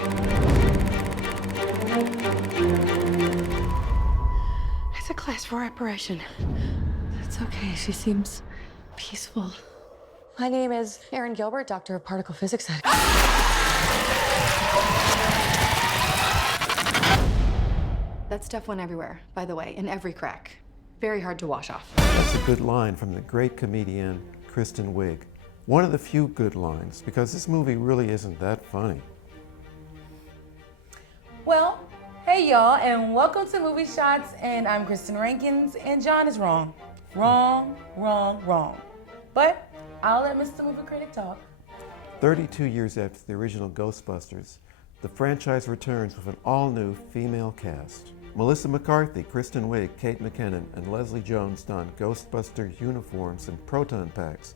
It's a class 4 operation. It's okay. She seems peaceful. My name is Erin Gilbert, Doctor of Particle Physics. That stuff went everywhere, by the way, in every crack. Very hard to wash off. That's a good line from the great comedian Kristen Wiig. One of the few good lines, because this movie really isn't that funny. Well, hey y'all, and welcome to Movie Shots, and I'm Kristen Rankins, and John is wrong. Wrong. But I'll let Mr. Movie Critic talk. 32 years after the original Ghostbusters, the franchise returns with an all-new female cast. Melissa McCarthy, Kristen Wiig, Kate McKinnon, and Leslie Jones don Ghostbuster uniforms and proton packs.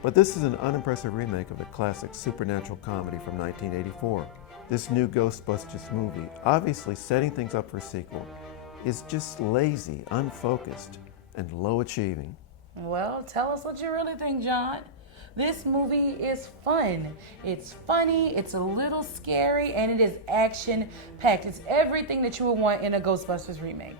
But this is an unimpressive remake of the classic supernatural comedy from 1984. This new Ghostbusters movie, obviously setting things up for a sequel, is just lazy, unfocused, and low-achieving. Well, tell us what you really think, John. This movie is fun. It's funny, it's a little scary, and it is action-packed. It's everything that you would want in a Ghostbusters remake.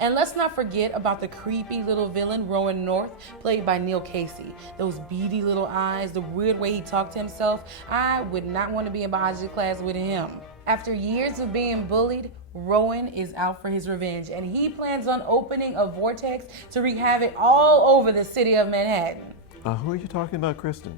And let's not forget about the creepy little villain, Rowan North, played by Neil Casey. Those beady little eyes, the weird way he talked to himself. I would not want to be in biology class with him. After years of being bullied, Rowan is out for his revenge, and he plans on opening a vortex to wreak havoc all over the city of Manhattan. Who are you talking about, Kristen?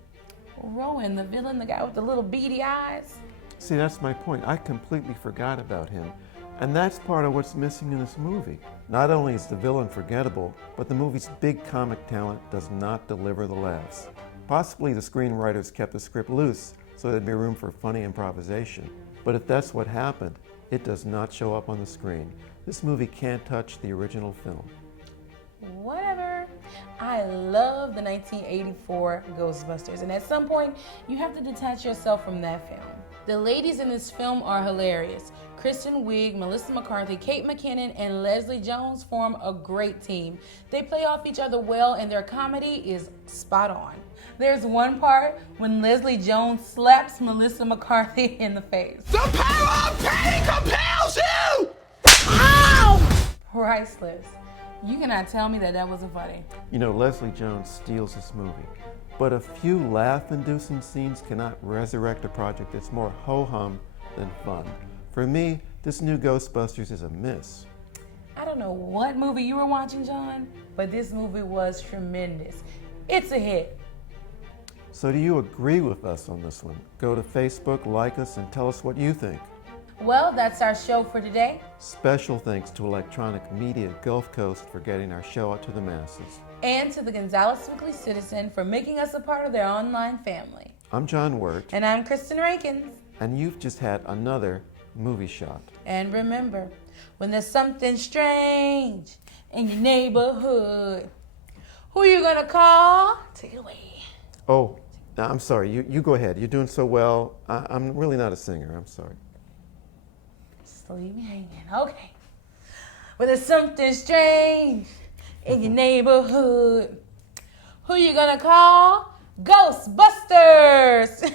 Rowan, the villain, the guy with the little beady eyes. See, that's my point. I completely forgot about him. And that's part of what's missing in this movie. Not only is the villain forgettable, but the movie's big comic talent does not deliver the laughs. Possibly the screenwriters kept the script loose so there'd be room for funny improvisation. But if that's what happened, it does not show up on the screen. This movie can't touch the original film. Whatever. I love the 1984 Ghostbusters, and at some point, you have to detach yourself from that film. The ladies in this film are hilarious. Kristen Wiig, Melissa McCarthy, Kate McKinnon, and Leslie Jones form a great team. They play off each other well, and their comedy is spot on. There's one part when Leslie Jones slaps Melissa McCarthy in the face. The power of pain compels you! Ow! Priceless. You cannot tell me that wasn't funny. You know, Leslie Jones steals this movie, but a few laugh-inducing scenes cannot resurrect a project that's more ho-hum than fun. For me, this new Ghostbusters is a miss. I don't know what movie you were watching, John, but this movie was tremendous. It's a hit. So do you agree with us on this one? Go to Facebook, like us, and tell us what you think. Well, that's our show for today. Special thanks to Electronic Media Gulf Coast for getting our show out to the masses. And to the Gonzales Weekly Citizen for making us a part of their online family. I'm John Wirt. And I'm Kristen Rankins. And you've just had another movie shot. And remember, when there's something strange in your neighborhood, who you gonna call? Take it away. Oh, I'm sorry. You go ahead. You're doing so well. I'm really not a singer. I'm sorry. Just leave me hanging. Okay. When there's something strange in your neighborhood, who you gonna call? Ghostbusters!